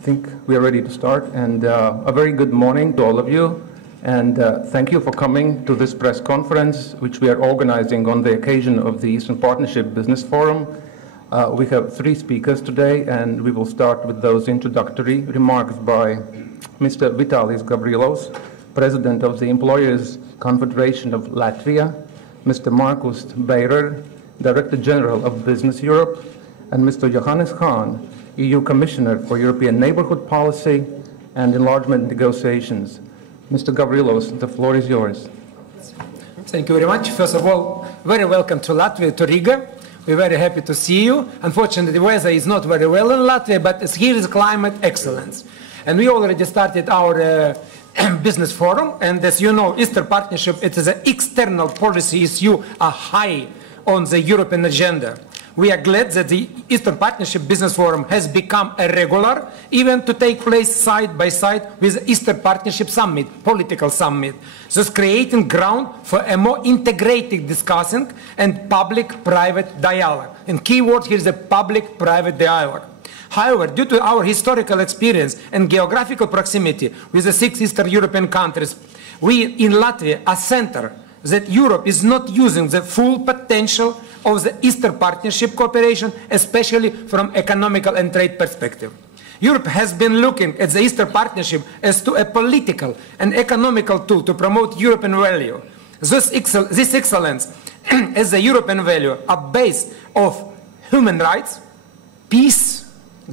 I think we are ready to start, and a very good morning to all of you, and thank you for coming to this press conference, which we are organizing on the occasion of the Eastern Partnership Business Forum. We have 3 speakers today, and we will start with those introductory remarks by Mr. Vitālijs Gavrilovs, President of the Employers' Confederation of Latvia, Mr. Markus, Beyrer, Director General of Business Europe, and Mr. Johannes Hahn, EU Commissioner for European Neighbourhood Policy and Enlargement Negotiations. Mr. Gavrilovs, the floor is yours. Thank you very much. First of all, very welcome to Latvia, to Riga. We're very happy to see you. Unfortunately, the weather is not very well in Latvia, but here is climate excellence. And we already started our business forum, and as you know, Eastern Partnership, it is an external policy issue, high on the European agenda. We are glad that the Eastern Partnership Business Forum has become a regular event to take place side by side with the Eastern Partnership Summit, political summit, thus creating ground for a more integrated discussing and public-private dialogue. And key word here is the public-private dialogue. However, due to our historical experience and geographical proximity with the 6 Eastern European countries, we in Latvia are center that Europe is not using the full potential of the Eastern Partnership cooperation, especially from economical and trade perspective. Europe has been looking at the Eastern Partnership as to a political and economical tool to promote European value. This excellence as the European value are based of human rights, peace,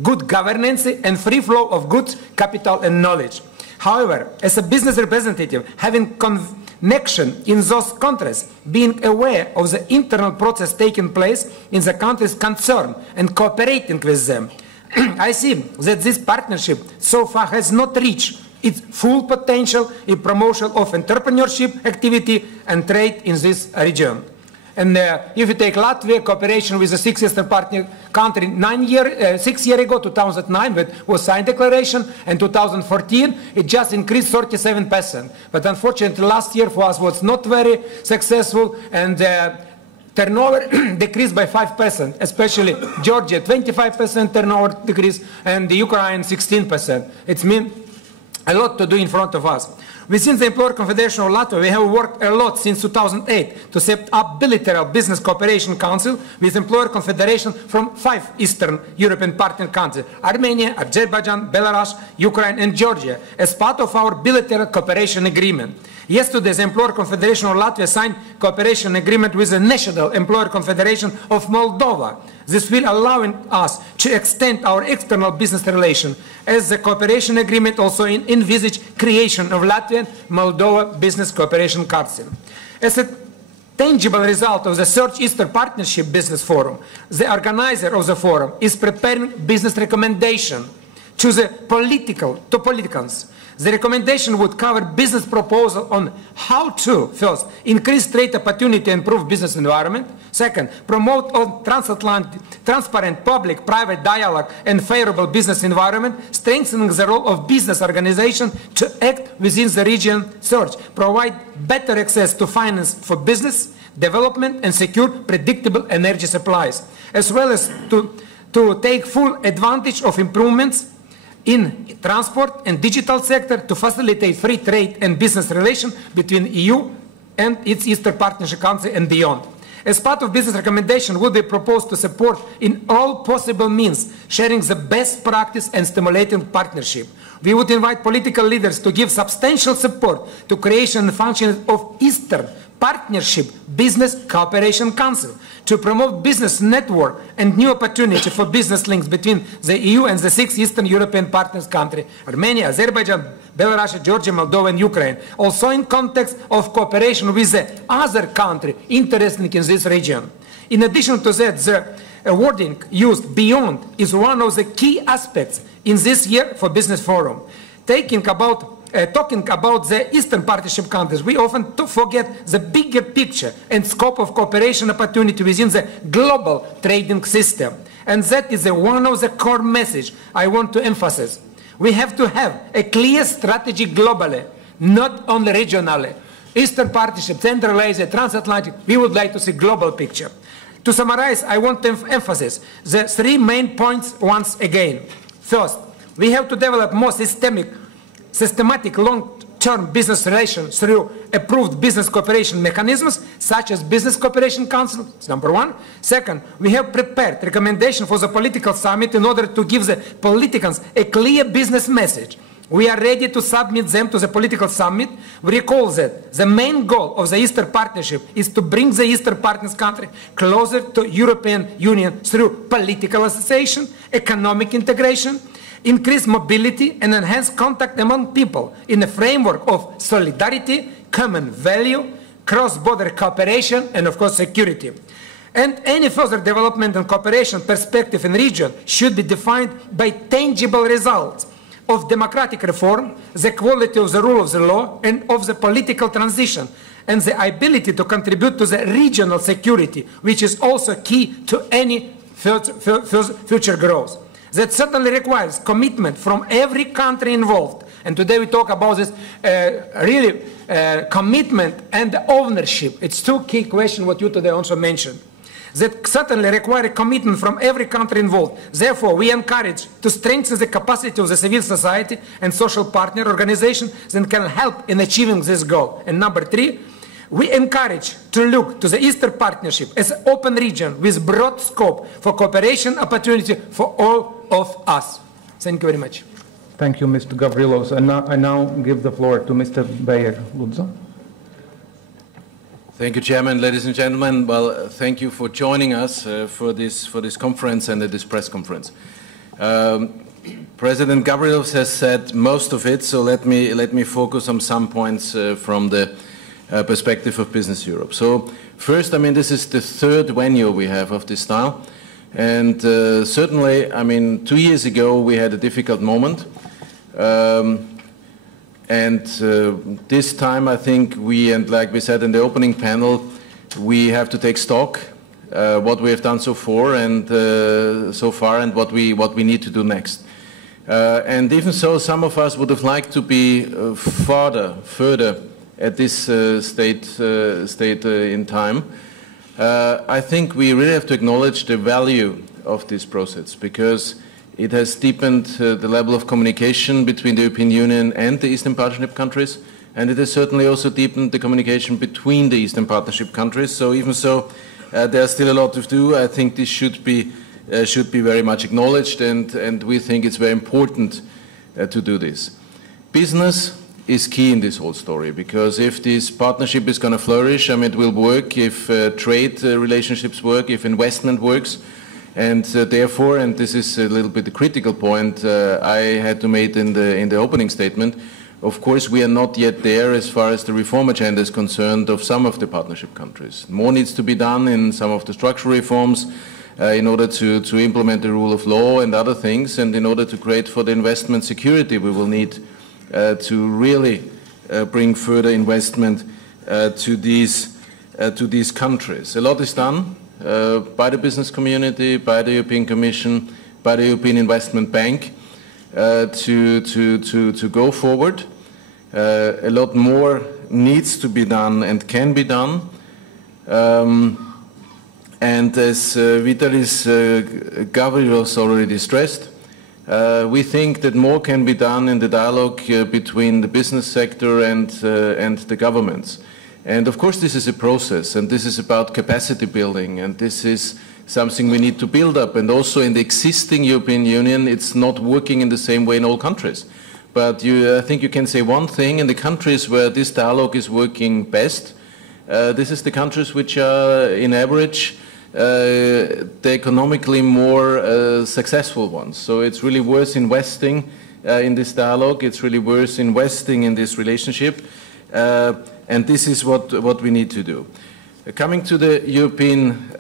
good governance, and free flow of goods, capital, and knowledge. However, as a business representative, having connection in those countries, being aware of the internal process taking place in the countries concerned and cooperating with them, I see that this partnership so far has not reached its full potential in promotion of entrepreneurship activity and trade in this region. And if you take Latvia, cooperation with the 6 Eastern Partner country 6 years ago, 2009, that was signed declaration, and 2014, it just increased 37%. But unfortunately, last year for us was not very successful, and turnover decreased by 5%, especially Georgia, 25% turnover decrease, and the Ukraine, 16%. It means a lot to do in front of us. Within the Employer Confederation of Latvia, we have worked a lot since 2008 to set up bilateral business cooperation council with Employer Confederation from 5 Eastern European partner countries, Armenia, Azerbaijan, Belarus, Ukraine, and Georgia, as part of our bilateral cooperation agreement. Yesterday, the Employer Confederation of Latvia signed cooperation agreement with the National Employer Confederation of Moldova. This will allow us to extend our external business relation, as the cooperation agreement also envisage creation of Latvian-Moldova Business Cooperation Council. As a tangible result of the 3rd Eastern Partnership Business Forum, the organizer of the forum is preparing business recommendation to the politicians. The recommendation would cover business proposal on how to, first, increase trade opportunity and improve business environment. Second, promote a transatlantic, transparent public-private dialogue and favorable business environment, strengthening the role of business organization to act within the region. Third, provide better access to finance for business development and secure predictable energy supplies, as well as to take full advantage of improvements in transport and digital sector to facilitate free trade and business relations between EU and its Eastern Partnership Council and beyond. As part of business recommendation, would be proposed to support in all possible means sharing the best practice and stimulating partnership. We would invite political leaders to give substantial support to creation and functioning of Eastern Partnership Business Cooperation Council to promote business network and new opportunity for business links between the EU and the 6 Eastern European partners countries, Armenia, Azerbaijan, Belarus, Georgia, Moldova, and Ukraine. Also in context of cooperation with the other country interested in this region. In addition to that, the wording used beyond is one of the key aspects in this year for Business Forum. Talking about the Eastern Partnership countries, we often forget the bigger picture and scope of cooperation opportunity within the global trading system. And that is one of the core messages I want to emphasize. We have to have a clear strategy globally, not only regionally. Eastern Partnership, Central Asia, Transatlantic, we would like to see global picture. To summarize, I want to emphasize the 3 main points once again. First, We have to develop more systematic long-term business relations through approved business cooperation mechanisms, such as Business Cooperation Council. That's number one. Second, we have prepared recommendations for the political summit in order to give the politicians a clear business message. We are ready to submit them to the political summit. We recall that the main goal of the Eastern Partnership is to bring the Eastern Partners country closer to European Union through political association, economic integration, increased mobility, and enhanced contact among people in a framework of solidarity, common value, cross-border cooperation, and of course security. And any further development and cooperation perspective in the region should be defined by tangible results of democratic reform, the quality of the rule of the law, and of the political transition, and the ability to contribute to the regional security, which is also key to any future growth. That certainly requires commitment from every country involved. And today we talk about this commitment and ownership. It's two key questions what you today also mentioned. That certainly require a commitment from every country involved. Therefore, we encourage to strengthen the capacity of the civil society and social partner organizations that can help in achieving this goal. And number three, we encourage to look to the Eastern Partnership as an open region with broad scope for cooperation opportunity for all of us. Thank you very much. Thank you, Mr. Gavrilovs. And I now give the floor to Mr. Beyrer. Thank you, Chairman. Ladies and gentlemen, well, thank you for joining us for this conference and this press conference. President Gavrilovs has said most of it, so let me focus on some points from the perspective of Business Europe. So first, I mean, this is the third venue we have of this style, and certainly, I mean, 2 years ago we had a difficult moment. This time, I think and like we said in the opening panel, we have to take stock what we have done so far and what we need to do next. And even so, some of us would have liked to be further at this state in time. I think we really have to acknowledge the value of this process, because it has deepened the level of communication between the European Union and the Eastern Partnership countries, and it has certainly also deepened the communication between the Eastern Partnership countries. So even so, there's still a lot to do. I think this should be very much acknowledged, and we think it's very important to do this. Business is key in this whole story, because if this partnership is going to flourish, I mean, it will work if trade relationships work, if investment works. And therefore, and this is a little bit the critical point I had to make in the opening statement, of course we are not yet there as far as the reform agenda is concerned of some of the partnership countries. More needs to be done in some of the structural reforms in order to implement the rule of law and other things, and in order to create for the investment security we will need to really bring further investment to these countries. A lot is done by the business community, by the European Commission, by the European Investment Bank to go forward. A lot more needs to be done and can be done. And as Vitālijs Gavrilovs already stressed, we think that more can be done in the dialogue between the business sector and the governments. And of course this is a process, and this is about capacity building, and this is something we need to build up. And also in the existing European Union, it's not working in the same way in all countries. But I think you can say one thing: in the countries where this dialogue is working best, this is the countries which are, in average, the economically more successful ones. So it's really worth investing in this dialogue. It's really worth investing in this relationship. And this is what we need to do. Coming to the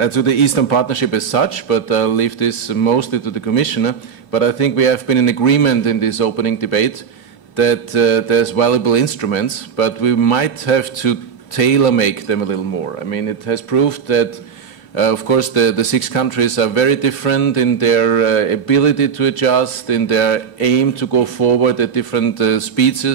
to the Eastern Partnership as such, but I'll leave this mostly to the Commissioner, but I think we have been in agreement in this opening debate that there's valuable instruments, but we might have to tailor-make them a little more. I mean, it has proved that, of course, the 6 countries are very different in their ability to adjust, in their aim to go forward at different speeds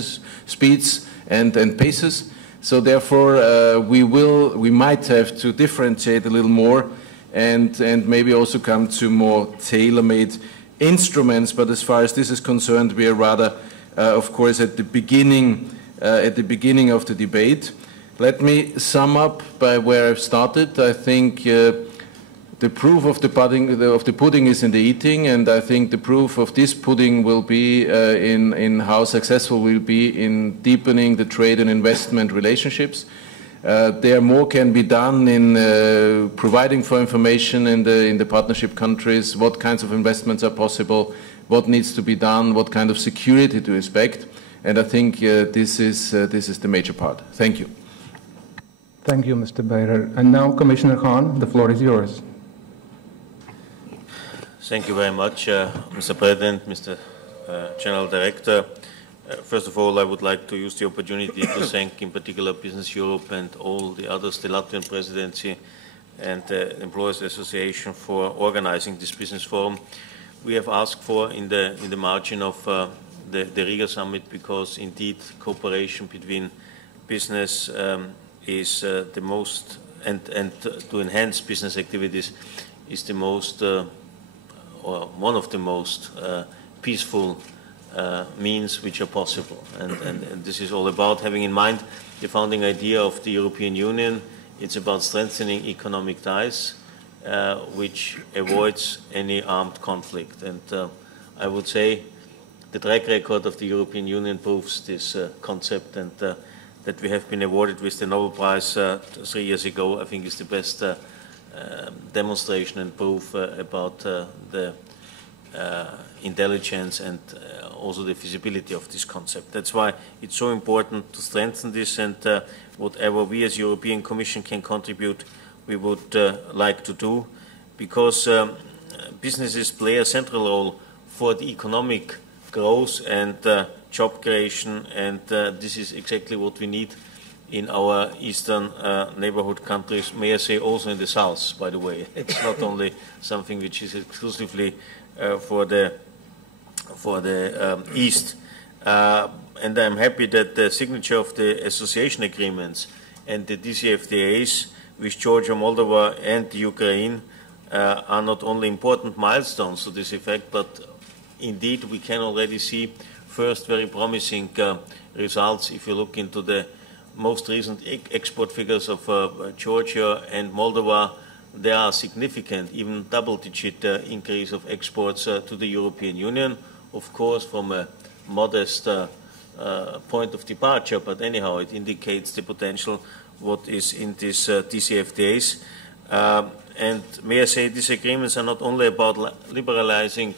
and paces. So therefore, we might have to differentiate a little more, and maybe also come to more tailor-made instruments, but as far as this is concerned, we are rather, of course, at the beginning of the debate. Let me sum up by where I've started. I think the proof of the pudding is in the eating, and I think the proof of this pudding will be in how successful we'll be in deepening the trade and investment relationships. There more can be done in providing for information in the partnership countries, what kinds of investments are possible, what needs to be done, what kind of security to expect, and I think this is the major part. Thank you. Thank you, Mr. Beyrer. And now, Commissioner Hahn, the floor is yours. Thank you very much, Mr. President, Mr. General Director. First of all, I would like to use the opportunity to thank in particular Business Europe and all the others, the Latvian presidency and the Employers Association for organizing this business forum. We have asked for in the margin of the Riga summit because indeed cooperation between business is the most, and to enhance business activities is the most or one of the most peaceful means which are possible. And this is all about having in mind the founding idea of the European Union. It's about strengthening economic ties, which avoids any armed conflict. And I would say the track record of the European Union proves this concept, and that we have been awarded with the Nobel Prize 3 years ago, I think is the best demonstration and proof about the intelligence and also the feasibility of this concept. That's why it's so important to strengthen this, and whatever we as European Commission can contribute, we would like to do, because businesses play a central role for the economic growth and job creation, and this is exactly what we need in our eastern neighborhood countries, may I say also in the south, by the way. It's not only something which is exclusively for the east. And I'm happy that the signature of the association agreements and the DCFTAs with Georgia, Moldova and Ukraine are not only important milestones to this effect, but indeed we can already see first very promising results. If you look into the most recent export figures of Georgia and Moldova, there are significant, even double-digit increase of exports to the European Union, of course from a modest point of departure, but anyhow it indicates the potential what is in these DCFTAs. And may I say these agreements are not only about liberalizing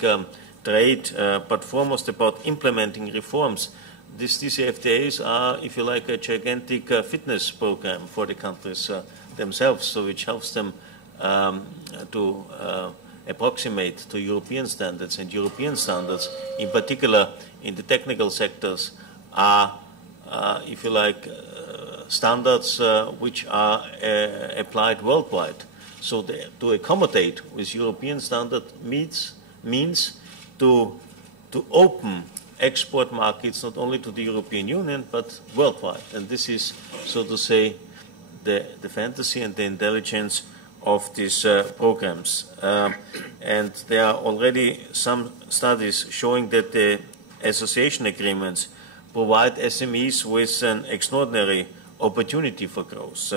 trade, but foremost about implementing reforms. These DCFTAs are, if you like, a gigantic fitness program for the countries themselves, so which helps them to approximate to European standards, and European standards, in particular in the technical sectors, are, if you like, standards which are applied worldwide. So to accommodate with European standard means to open export markets not only to the European Union but worldwide, and this is, so to say, the fantasy and the intelligence of these programs. And there are already some studies showing that the association agreements provide SMEs with an extraordinary opportunity for growth.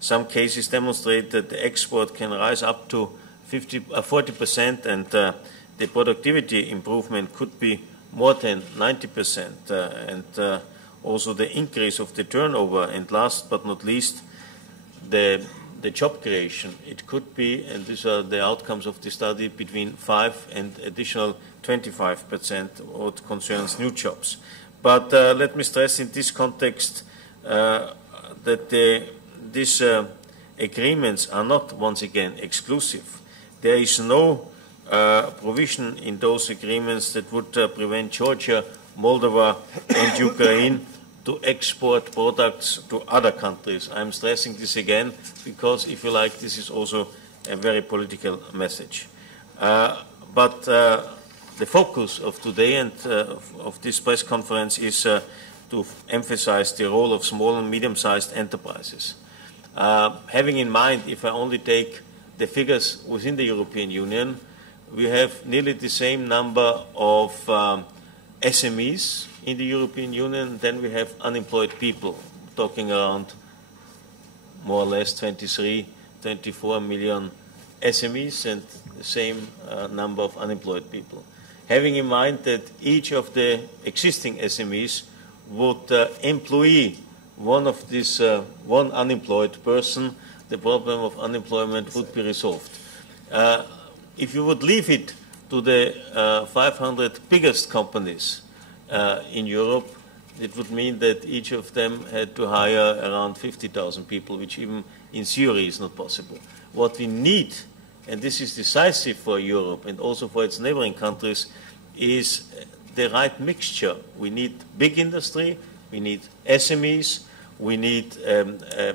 Some cases demonstrate that the export can rise up to 40%, and the productivity improvement could be more than 90%, and also the increase of the turnover, and last but not least, the job creation. It could be, and these are the outcomes of the study, between 5 and additional 25% what concerns new jobs. But let me stress in this context that these agreements are not, once again, exclusive. There is no provision in those agreements that would prevent Georgia, Moldova and Ukraine to export products to other countries. I'm stressing this again because, if you like, this is also a very political message. But the focus of today and of this press conference is to emphasize the role of small and medium-sized enterprises. Having in mind, if I only take the figures within the European Union, we have nearly the same number of SMEs in the European Union than we have unemployed people, talking around more or less 23, 24 million SMEs and the same number of unemployed people. Having in mind that each of the existing SMEs would employ one of this one unemployed person, the problem of unemployment would be resolved. If you would leave it to the 500 biggest companies in Europe, it would mean that each of them had to hire around 50,000 people, which even in theory is not possible. What we need, and this is decisive for Europe and also for its neighboring countries, is the right mixture. We need big industry, we need SMEs, we need a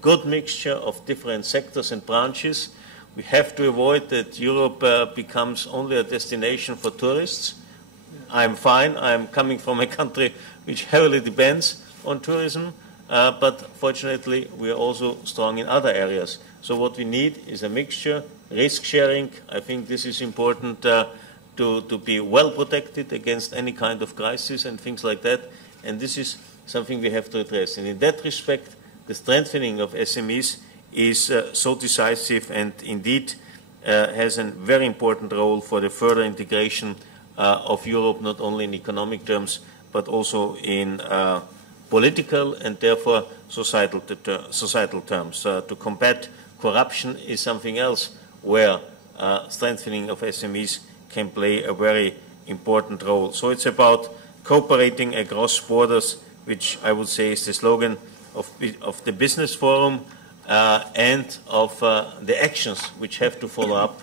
good mixture of different sectors and branches. We have to avoid that Europe becomes only a destination for tourists. I'm fine, I'm coming from a country which heavily depends on tourism, but fortunately we are also strong in other areas. So what we need is a mixture, risk sharing. I think this is important to be well protected against any kind of crisis and things like that, and this is something we have to address. And in that respect, the strengthening of SMEs is so decisive and indeed has a very important role for the further integration of Europe, not only in economic terms, but also in political and therefore societal terms. To combat corruption is something else where strengthening of SMEs can play a very important role. So it's about cooperating across borders, which I would say is the slogan of the Business Forum and of the actions which have to follow up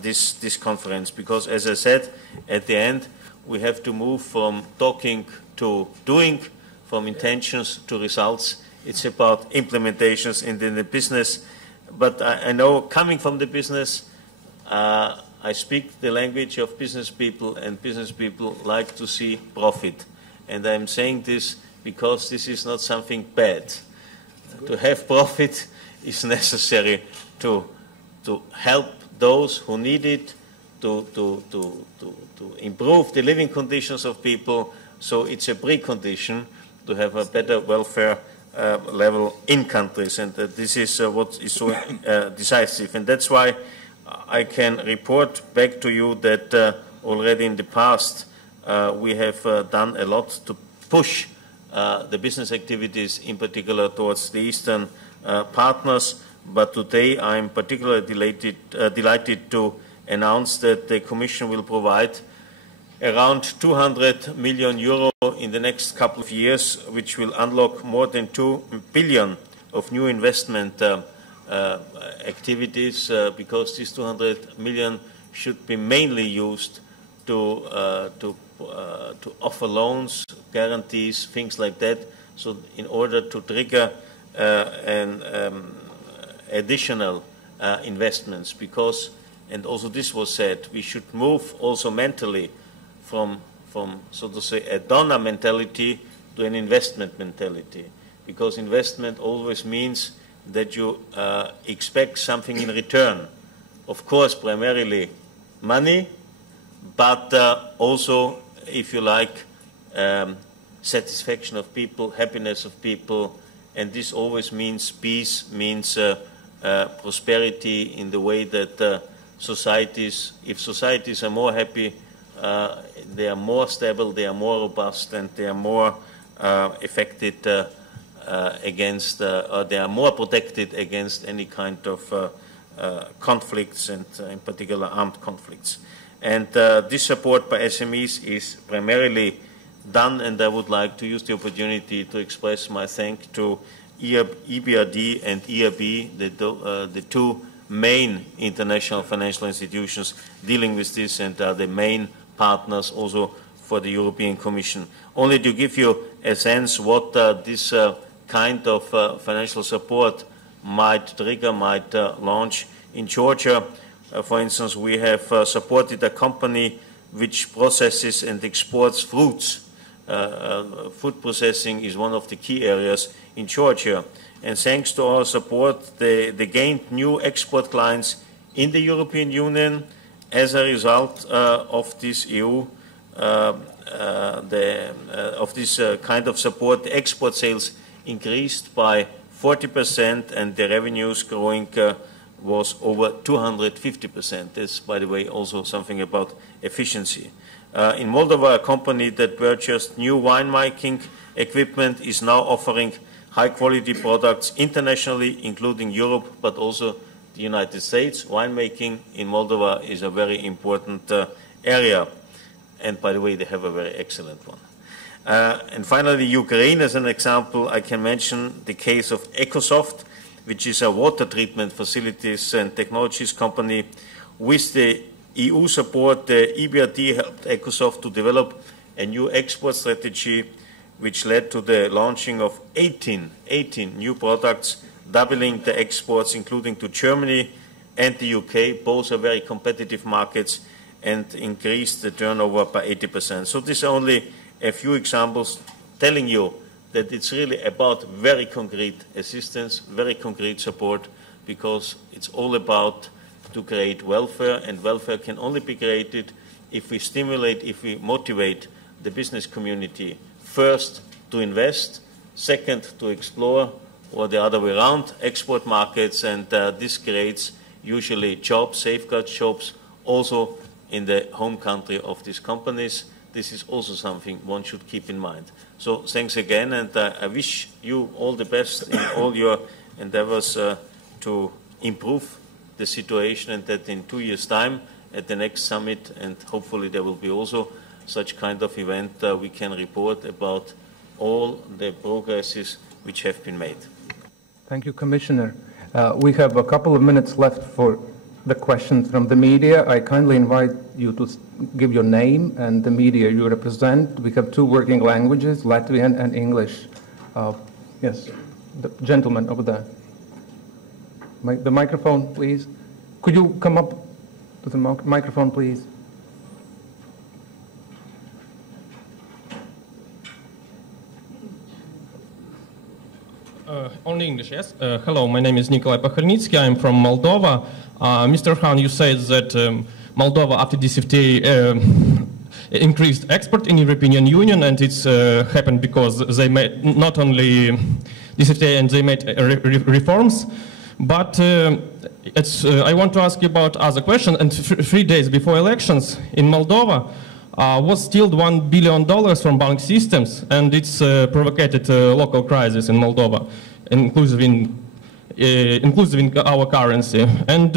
this conference. Because, as I said, at the end, we have to move from talking to doing, from intentions to results. It's about implementations in the business. But I know, coming from the business, I speak the language of business people, and business people like to see profit. And I'm saying this because this is not something bad. To have profit is necessary to help those who need it, to improve the living conditions of people. So it's a precondition to have a better welfare level in countries, and this is what is so decisive. And that's why I can report back to you that already in the past we have done a lot to push the business activities, in particular towards the Eastern partners. But today I'm particularly delighted to announce that the Commission will provide around 200 million euro in the next couple of years, which will unlock more than 2 billion of new investment activities, because these 200 million should be mainly used to offer loans, guarantees, things like that. So in order to trigger additional investments, because, and also this was said, we should move also mentally from so to say a donor mentality to an investment mentality, because investment always means that you expect something in return. Of course, primarily money, but also, if you like, satisfaction of people, happiness of people, and this always means peace, means prosperity in the way that societies, if societies are more happy, they are more stable, they are more robust, and they are more affected against, or they are more protected against any kind of conflicts, and in particular armed conflicts. And this support by SMEs is primarily done, and I would like to use the opportunity to express my thanks to EBRD and EIB, the two main international financial institutions dealing with this, and are the main partners also for the European Commission. Only to give you a sense what this kind of financial support might trigger, might launch. In Georgia, for instance, we have supported a company which processes and exports fruits. Food processing is one of the key areas in Georgia. And thanks to our support, they gained new export clients in the European Union, as a result of this EU, of this kind of support, the export sales increased by 40%, and the revenues growing was over 250%. This, by the way, also something about efficiency. In Moldova, a company that purchased new winemaking equipment is now offering high-quality products internationally, including Europe, but also the United States. Winemaking in Moldova is a very important area. And by the way, they have a very excellent one. And finally, Ukraine, as an example, I can mention the case of Ecosoft, which is a water treatment facilities and technologies company. With the EU support, the EBRD helped Ecosoft to develop a new export strategy, which led to the launching of 18 new products, doubling the exports, including to Germany and the UK. Both are very competitive markets, and increased the turnover by 80%. So these are only a few examples telling you that it's really about very concrete assistance, very concrete support, because it's all about to create welfare, and welfare can only be created if we stimulate, if we motivate the business community, first to invest, second to explore, or the other way around, export markets, and this creates usually jobs, safeguards jobs, also in the home country of these companies. This is also something one should keep in mind. So thanks again, and I wish you all the best in all your endeavors to improve the situation, and that in 2 years' time at the next summit, and hopefully there will be also such kind of event, we can report about all the progresses which have been made. Thank you, Commissioner. We have a couple of minutes left for the questions from the media. I kindly invite you to give your name and the media you represent. We have 2 working languages, Latvian and English. Yes, the gentleman over there. The microphone, please. Could you come up to the microphone, please? Only English, yes. Hello, my name is Nikolai Pakhalnitsky. I'm from Moldova. Mr. Hahn, you said that Moldova, after DCFTA, increased export in European Union, and it's happened because they made not only DCFTA and they made reforms, but I want to ask you about other question. And 3 days before elections in Moldova, was stealed $1 billion from bank systems, and it's provoked a local crisis in Moldova, inclusive in our currency. And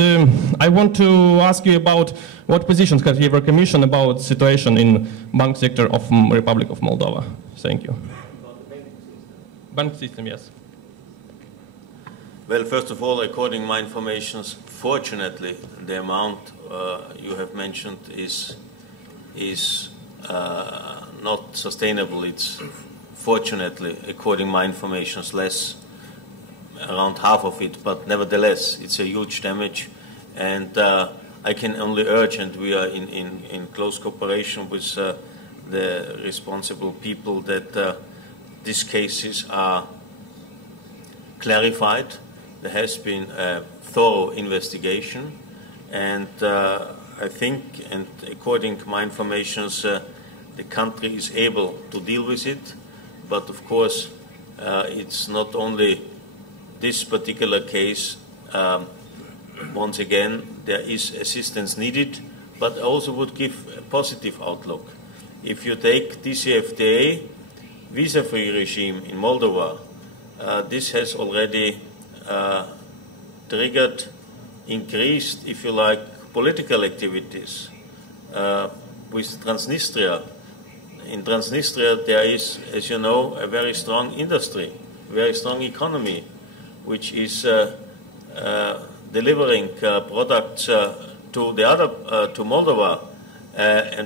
I want to ask you about what positions has your Commission about situation in bank sector of Republic of Moldova. Thank you. About the banking system? Bank system, yes. Well, first of all, according to my information, fortunately, the amount you have mentioned is not sustainable. It's fortunately, according to my information, less, around half of it, but nevertheless, it's a huge damage. And I can only urge, and we are in close cooperation with the responsible people, that these cases are clarified. There has been a thorough investigation, and I think, and according to my information, the country is able to deal with it. But of course, it's not only this particular case. Once again, there is assistance needed, but I also would give a positive outlook. If you take DCFTA, visa-free regime in Moldova, this has already triggered increased, if you like, political activities with Transnistria. In Transnistria, there is, as you know, a very strong industry, very strong economy, which is delivering products to the other, to Moldova,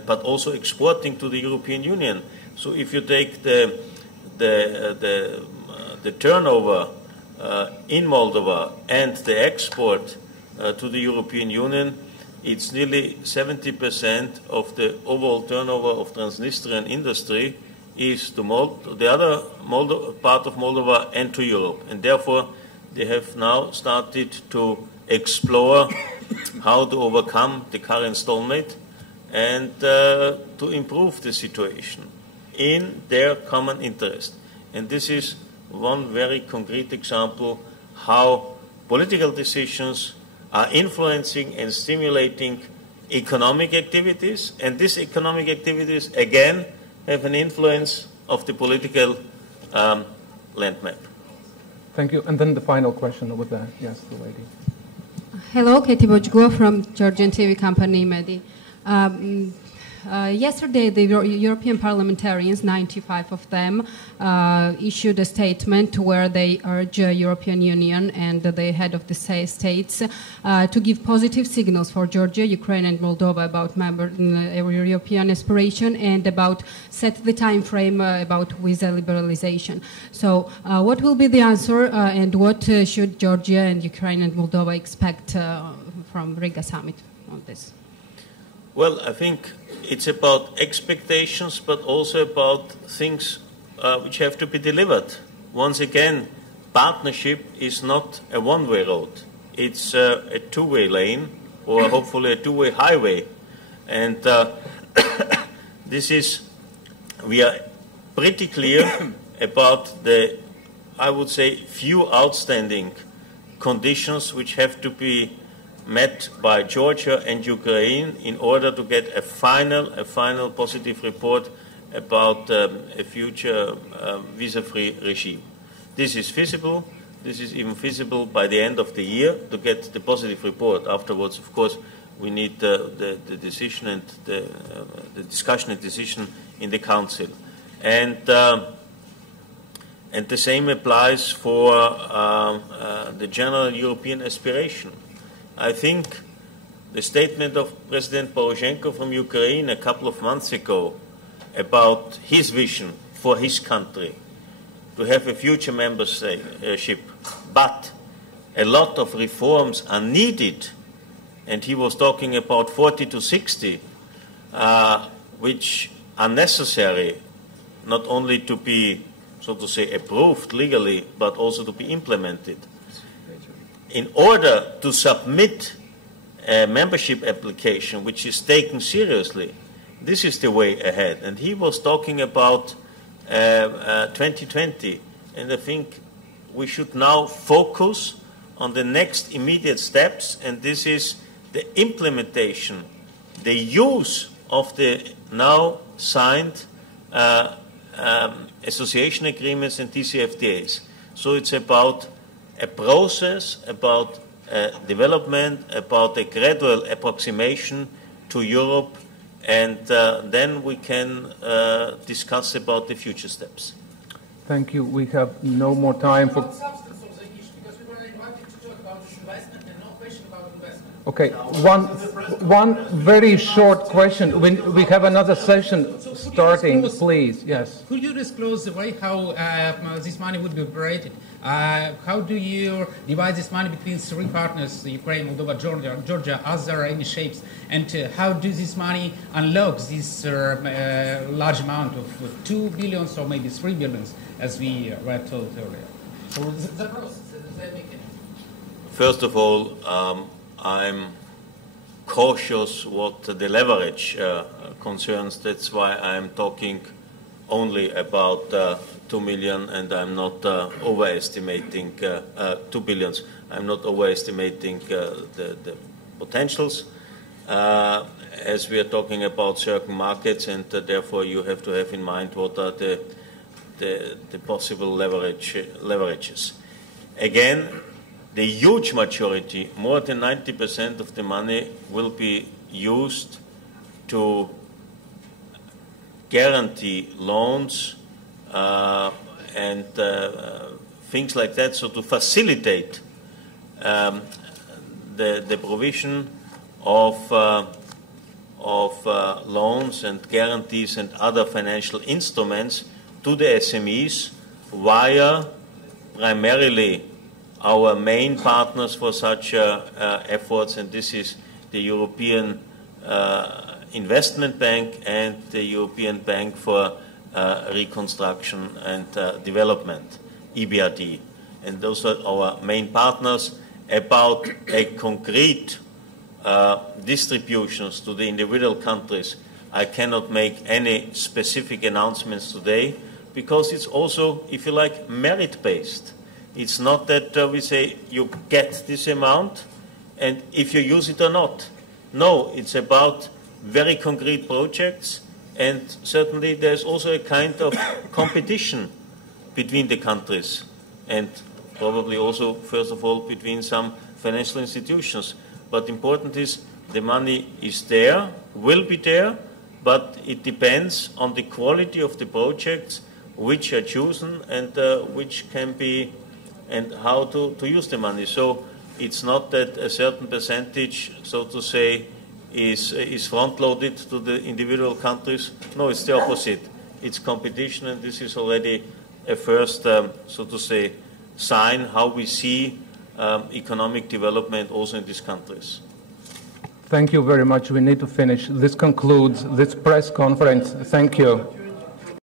but also exporting to the European Union. So if you take the turnover in Moldova and the export to the European Union, it's nearly 70% of the overall turnover of Transnistrian industry is to the other part of Moldova and to Europe. And therefore, they have now started to explore how to overcome the current stalemate and to improve the situation in their common interest. And this is one very concrete example how political decisions are influencing and stimulating economic activities, and these economic activities again have an influence of the political land map. Thank you. And then the final question over there. Yes, the lady. Hello, Katie Bojgua from Georgian TV company Medi. Yesterday, the European parliamentarians, 95 of them, issued a statement where they urge the European Union and the head of the states to give positive signals for Georgia, Ukraine and Moldova about European aspiration and about set the time frame about visa liberalization. So what will be the answer and what should Georgia and Ukraine and Moldova expect from Riga summit on this? Well, I think it's about expectations, but also about things which have to be delivered. Once again, partnership is not a one-way road. It's a two-way lane, or hopefully a two-way highway. And we are pretty clear about the, I would say, few outstanding conditions which have to be met by Georgia and Ukraine in order to get a final positive report about a future visa-free regime. This is feasible. This is even feasible by the end of the year to get the positive report. Afterwards, of course, we need the decision and the discussion and decision in the Council. And the same applies for the general European aspiration. I think the statement of President Poroshenko from Ukraine a couple of months ago about his vision for his country to have a future membership, but a lot of reforms are needed, and he was talking about 40 to 60, which are necessary not only to be, so to say, approved legally, but also to be implemented. In order to submit a membership application which is taken seriously, this is the way ahead. And he was talking about 2020, and I think we should now focus on the next immediate steps, and this is the implementation, the use of the now signed association agreements and DCFTAs. So it's about a process, about development, about a gradual approximation to Europe, and then we can discuss about the future steps. Thank you. We have no more time for... Substance of the issue, because we were invited to talk about investment and no question about investment. Okay, one very short question. We have another session starting, please. Yes. Could you disclose the way how this money would be operated? How do you divide this money between three partners, Ukraine, Moldova, Georgia? Are there any shapes? And how do this money unlock this large amount of 2 billion or maybe 3 billion, as we were told earlier? So the process, First of all, I'm cautious what the leverage concerns. That's why I'm talking only about 2 million, and I'm not overestimating 2 billions. I'm not overestimating the potentials, as we are talking about certain markets, and therefore you have to have in mind what are the possible leverages. Again, the huge majority, more than 90% of the money, will be used to guarantee loans and things like that, so to facilitate the provision of loans and guarantees and other financial instruments to the SMEs via primarily our main partners for such efforts, and this is the European Investment Bank and the European Bank for Reconstruction and Development, EBRD. And those are our main partners. About a concrete distributions to the individual countries, I cannot make any specific announcements today, because it's also, if you like, merit-based. It's not that we say you get this amount and if you use it or not. No, it's about very concrete projects, and certainly there's also a kind of competition between the countries, and probably also, first of all, between some financial institutions. But important is the money is there, will be there, but it depends on the quality of the projects which are chosen and which can be, and how to use the money. So it's not that a certain percentage, so to say, is front-loaded to the individual countries. No, it's the opposite. It's competition, and this is already a first, so to say, sign how we see economic development also in these countries. Thank you very much. We need to finish. This concludes this press conference. Thank you.